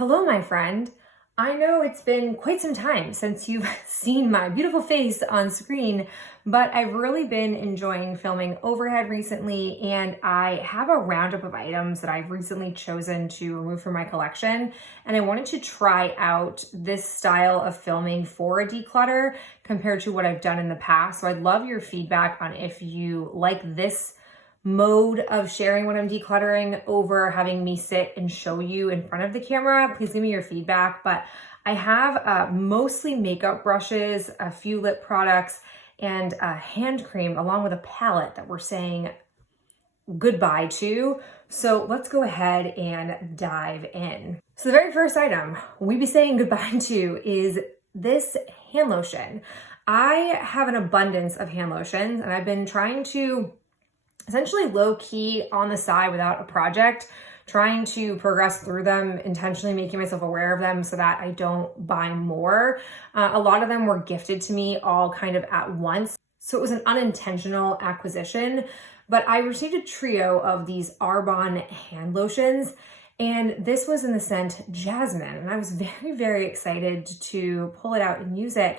Hello, my friend. I know it's been quite some time since you've seen my beautiful face on screen, but I've really been enjoying filming overhead recently, and I have a roundup of items that I've recently chosen to remove from my collection, and I wanted to try out this style of filming for a declutter compared to what I've done in the past. So I'd love your feedback on if you like this mode of sharing when I'm decluttering over having me sit and show you in front of the camera. Please give me your feedback. But I have mostly makeup brushes, a few lip products, and a hand cream along with a palette that we're saying goodbye to. So let's go ahead and dive in. So the very first item we be saying goodbye to is this hand lotion. I have an abundance of hand lotions, and I've been trying to essentially low key on the side without a project, trying to progress through them, intentionally making myself aware of them so that I don't buy more. A lot of them were gifted to me all kind of at once. So it was an unintentional acquisition, but I received a trio of these Arbonne hand lotions, and this was in the scent Jasmine, and I was very, very excited to pull it out and use it.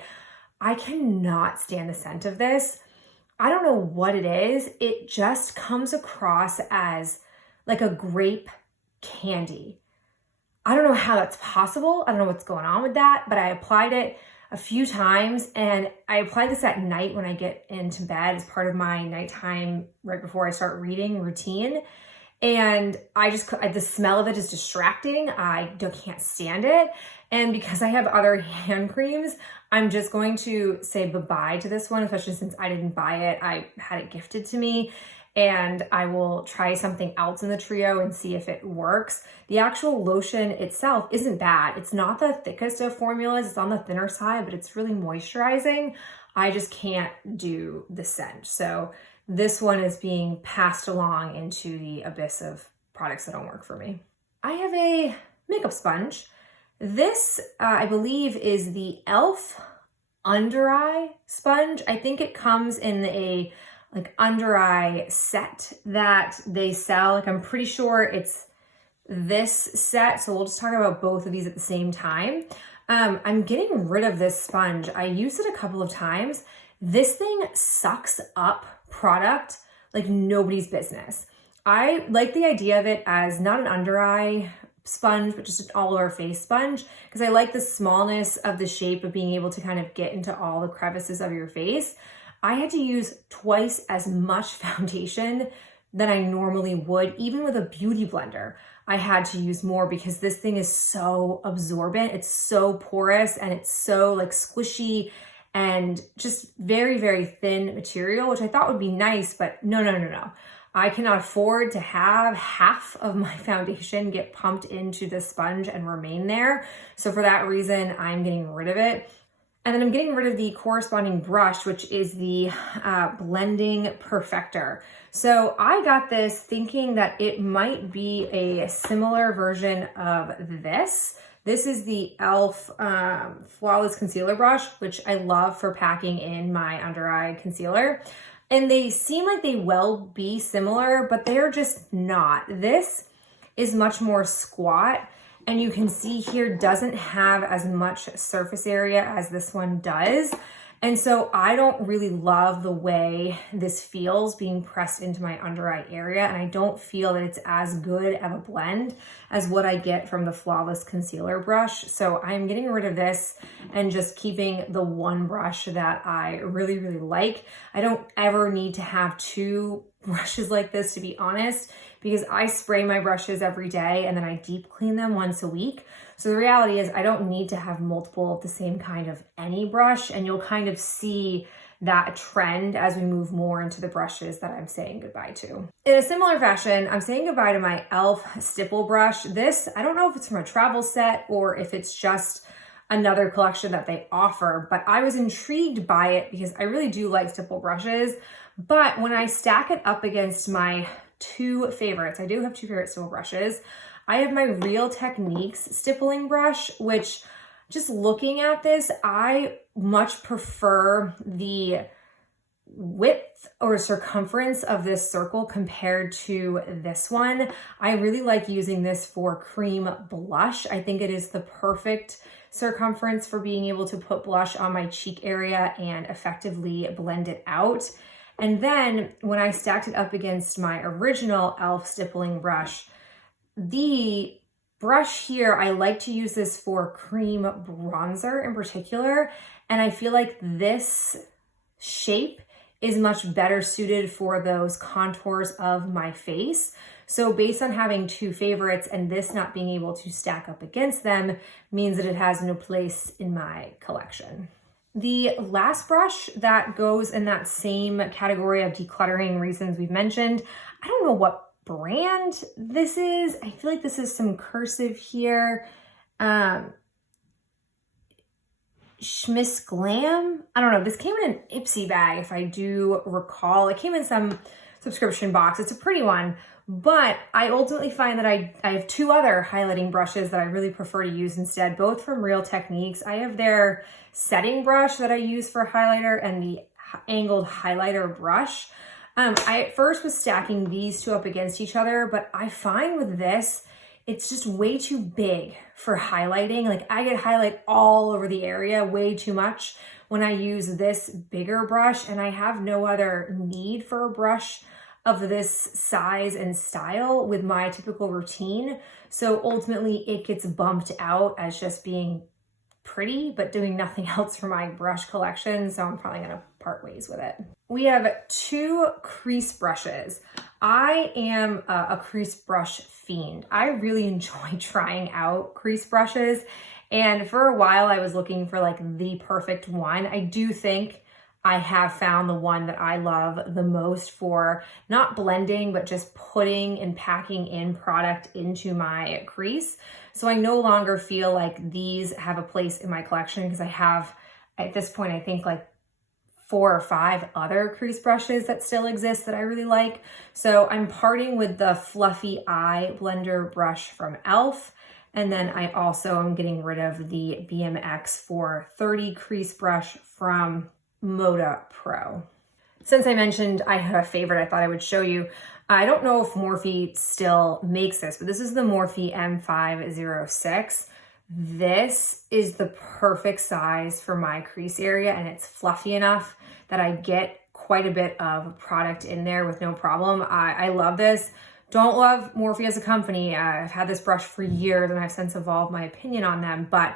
I cannot stand the scent of this. I don't know what it is. It just comes across as like a grape candy. I don't know how that's possible. I don't know what's going on with that, but I applied it a few times, and I apply this at night when I get into bed as part of my nighttime right before I start reading routine. And the smell of it is distracting. I can't stand it. And because I have other hand creams, I'm just going to say bye-bye to this one, especially since I didn't buy it. I had it gifted to me, and I will try something else in the trio and see if it works. The actual lotion itself isn't bad. It's not the thickest of formulas. It's on the thinner side, but it's really moisturizing. I just can't do the scent. So this one is being passed along into the abyss of products that don't work for me. I have a makeup sponge. This, I believe, is the e.l.f. under eye sponge. I think it comes in a under eye set that they sell. I'm pretty sure it's this set. So we'll just talk about both of these at the same time. I'm getting rid of this sponge. I used it a couple of times. This thing sucks up product like nobody's business. I like the idea of it as not an under eye sponge, but just an all over face sponge, because I like the smallness of the shape of being able to kind of get into all the crevices of your face. I had to use twice as much foundation than I normally would. Even with a beauty blender, I had to use more because this thing is so absorbent. It's so porous, and it's so squishy and just very, very thin material, which I thought would be nice, but no. I cannot afford to have half of my foundation get pumped into the sponge and remain there. So for that reason, I'm getting rid of it. And then I'm getting rid of the corresponding brush, which is the Blending Perfector. So I got this thinking that it might be a similar version of this. This is the e.l.f. Flawless Concealer Brush, which I love for packing in my under eye concealer. And they seem like they will be similar, but they're just not. This is much more squat, and you can see here doesn't have as much surface area as this one does. And so I don't really love the way this feels being pressed into my under eye area, and I don't feel that it's as good of a blend as what I get from the Flawless Concealer Brush. So I'm getting rid of this and just keeping the one brush that I really, really like. I don't ever need to have two brushes like this, to be honest, because I spray my brushes every day and then I deep clean them once a week. So the reality is I don't need to have multiple of the same kind of any brush, and you'll kind of see that trend as we move more into the brushes that I'm saying goodbye to. In a similar fashion, I'm saying goodbye to my e.l.f. stipple brush. This, I don't know if it's from a travel set or if it's just another collection that they offer, but I was intrigued by it because I really do like stipple brushes. But when I stack it up against my two favorites, I do have two favorite stipple brushes. I have my Real Techniques stippling brush, which just looking at this, I much prefer the width or circumference of this circle compared to this one. I really like using this for cream blush. I think it is the perfect circumference for being able to put blush on my cheek area and effectively blend it out. And then when I stacked it up against my original e.l.f. stippling brush, the brush here, I like to use this for cream bronzer in particular. And I feel like this shape is much better suited for those contours of my face. So based on having two favorites and this not being able to stack up against them means that it has no place in my collection. The last brush that goes in that same category of decluttering reasons we've mentioned, I don't know what brand this is. I feel like this is some cursive here. Schmiss Glam. I don't know. This came in an Ipsy bag, if I do recall. It came in some subscription box. It's a pretty one, but I ultimately find that I have two other highlighting brushes that I really prefer to use instead, both from Real Techniques. I have their setting brush that I use for highlighter and the angled highlighter brush. I at first was stacking these two up against each other, but I find with this, it's just way too big for highlighting. Like I get highlight all over the area way too much when I use this bigger brush, and I have no other need for a brush of this size and style with my typical routine. So ultimately it gets bumped out as just being pretty, but doing nothing else for my brush collection. So I'm probably gonna part ways with it. We have two crease brushes. I am a crease brush fiend. I really enjoy trying out crease brushes. And for a while I was looking for like the perfect one. I do think I have found the one that I love the most for not blending, but just putting and packing in product into my crease. So I no longer feel like these have a place in my collection because I have, at this point, I think like 4 or 5 other crease brushes that still exist that I really like. So I'm parting with the Fluffy Eye Blender brush from e.l.f. And then I also am getting rid of the BMX 430 crease brush from Moda Pro. Since I mentioned I had a favorite I thought I would show you, I don't know if Morphe still makes this, but this is the Morphe M506. This is the perfect size for my crease area, and it's fluffy enough that I get quite a bit of product in there with no problem. I love this. Don't love Morphe as a company. I've had this brush for years and I've since evolved my opinion on them, but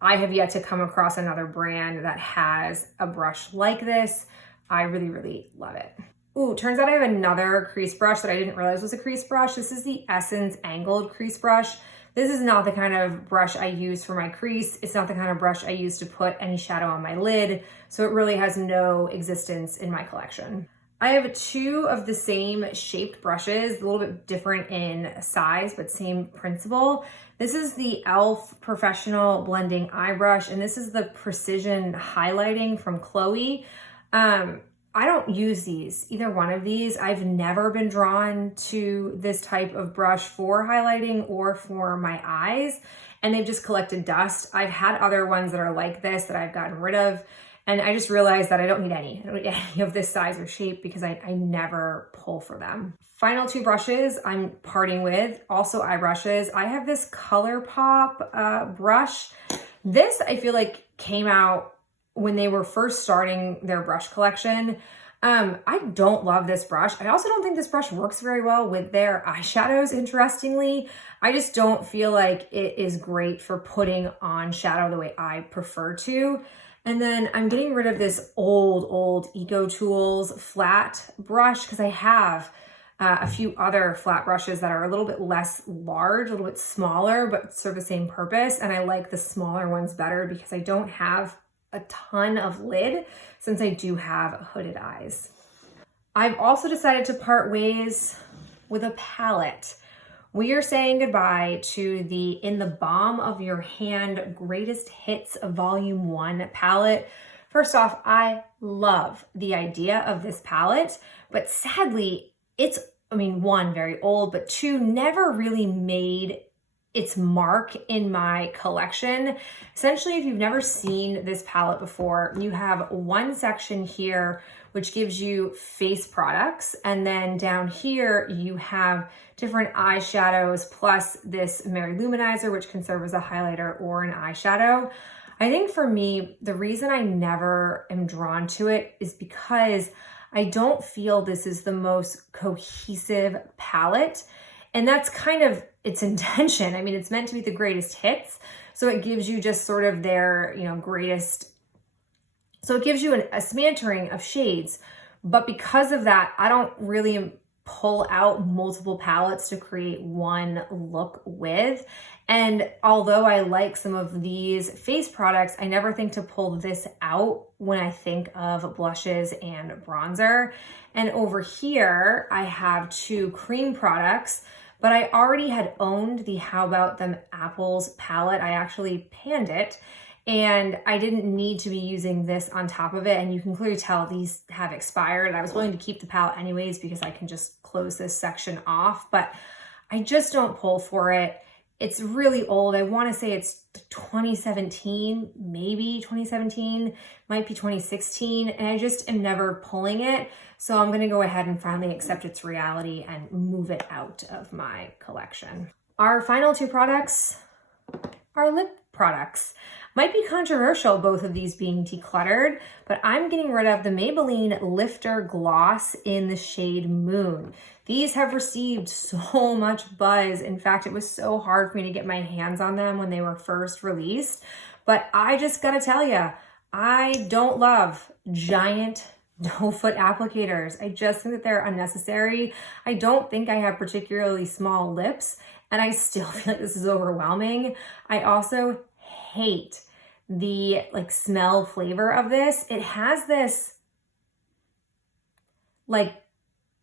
I have yet to come across another brand that has a brush like this. I really, really love it. Ooh, turns out I have another crease brush that I didn't realize was a crease brush. This is the Essence Angled Crease Brush. This is not the kind of brush I use for my crease. It's not the kind of brush I use to put any shadow on my lid, so it really has no existence in my collection. I have 2 of the same shaped brushes, a little bit different in size, but same principle. This is the e.l.f. Professional Blending Eye Brush, and this is the Precision Highlighting from Chloe. I don't use these, either one of these. I've never been drawn to this type of brush for highlighting or for my eyes, and they've just collected dust. I've had other ones that are like this that I've gotten rid of, and I just realized that I don't need any. I don't need any of this size or shape because I never pull for them. Final 2 brushes I'm parting with, also eye brushes. I have this ColourPop brush. This I feel like came out when they were first starting their brush collection. I don't love this brush. I also don't think this brush works very well with their eyeshadows, interestingly. I just don't feel like it is great for putting on shadow the way I prefer to. And then I'm getting rid of this old Eco Tools flat brush because I have a few other flat brushes that are a little bit less large, a little bit smaller, but serve the same purpose. And I like the smaller ones better because I don't have a ton of lid since I do have hooded eyes. I've also decided to part ways with a palette. We are saying goodbye to the In the Balm of Your Hand Greatest Hits Volume 1 palette. First off, I love the idea of this palette, but sadly, it's, 1, very old, but 2, never really made its mark in my collection. Essentially, if you've never seen this palette before, you have one section here which gives you face products, and then down here you have different eyeshadows plus this Mary Luminizer, which can serve as a highlighter or an eyeshadow. I think for me, the reason I never am drawn to it is because I don't feel this is the most cohesive palette. And that's kind of its intention. I mean, it's meant to be the greatest hits. So it gives you just sort of their, greatest. So it gives you a smattering of shades. But because of that, I don't really pull out multiple palettes to create one look with. And although I like some of these face products, I never think to pull this out when I think of blushes and bronzer. And over here, I have two cream products, but I already had owned the How About Them Apples palette. I actually panned it, and I didn't need to be using this on top of it. And you can clearly tell these have expired. I was willing to keep the palette anyways because I can just close this section off, but I just don't pull for it. It's really old. I want to say it's 2017, maybe 2017, might be 2016, and I just am never pulling it. So I'm going to go ahead and finally accept its reality and move it out of my collection. Our final two products are lip products. Might be controversial, both of these being decluttered, but I'm getting rid of the Maybelline Lifter Gloss in the shade Moon. These have received so much buzz. In fact, it was so hard for me to get my hands on them when they were first released. But I just gotta tell you, I don't love giant no-foot applicators. I just think that they're unnecessary. I don't think I have particularly small lips, and I still feel like this is overwhelming. I also hate the smell flavor of this. It has this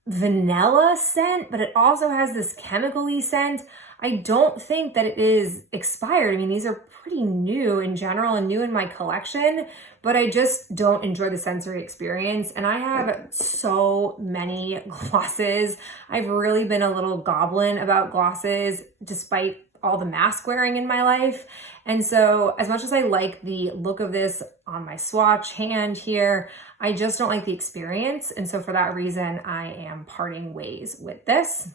vanilla scent, but it also has this chemical-y scent. I don't think that it is expired. I mean, these are pretty new in general and new in my collection, but I just don't enjoy the sensory experience. And I have so many glosses. I've really been a little goblin about glosses despite all the mask wearing in my life. And so as much as I like the look of this on my swatch hand here, I just don't like the experience. And so for that reason, I am parting ways with this.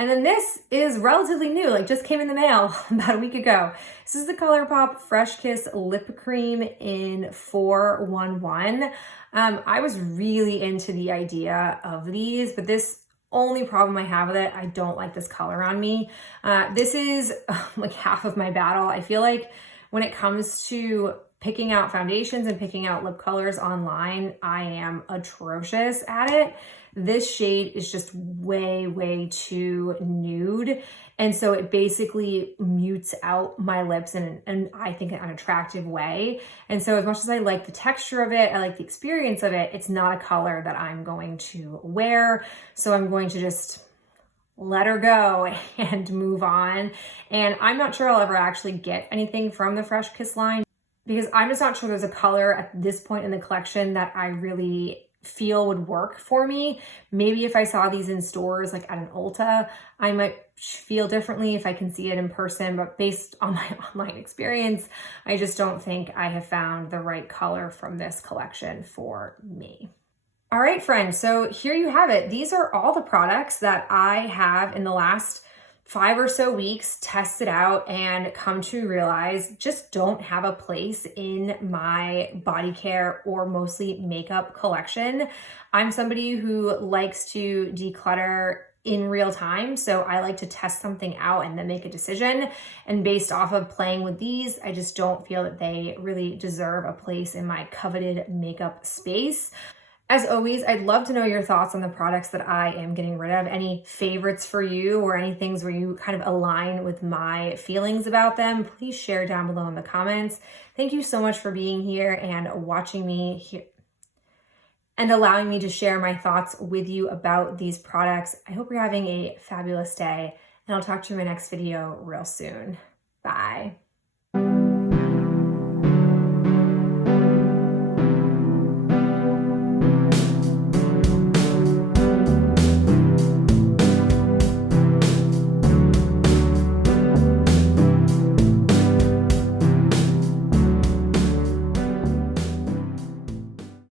And then this is relatively new, just came in the mail about a week ago. This is the ColourPop Fresh Kiss Lip Cream in 411. I was really into the idea of these, but this only problem I have with it, I don't like this color on me. This is half of my battle. I feel like when it comes to picking out foundations and picking out lip colors online, I am atrocious at it. This shade is just way, way too nude. And so it basically mutes out my lips in I think an unattractive way. And so as much as I like the texture of it, I like the experience of it, it's not a color that I'm going to wear. So I'm going to just let her go and move on. And I'm not sure I'll ever actually get anything from the Fresh Kiss line because I'm just not sure there's a color at this point in the collection that I really feel would work for me. Maybe if I saw these in stores at an Ulta, I might feel differently if I can see it in person, but based on my online experience, I just don't think I have found the right color from this collection for me. All right, friends, so here you have it. These are all the products that I have in the last 5 or so weeks tested out and come to realize just don't have a place in my body care or mostly makeup collection. I'm somebody who likes to declutter in real time, so I like to test something out and then make a decision. And based off of playing with these, I just don't feel that they really deserve a place in my coveted makeup space. As always, I'd love to know your thoughts on the products that I am getting rid of. Any favorites for you or any things where you kind of align with my feelings about them, please share down below in the comments. Thank you so much for being here and watching me here and allowing me to share my thoughts with you about these products. I hope you're having a fabulous day, and I'll talk to you in my next video real soon. Bye.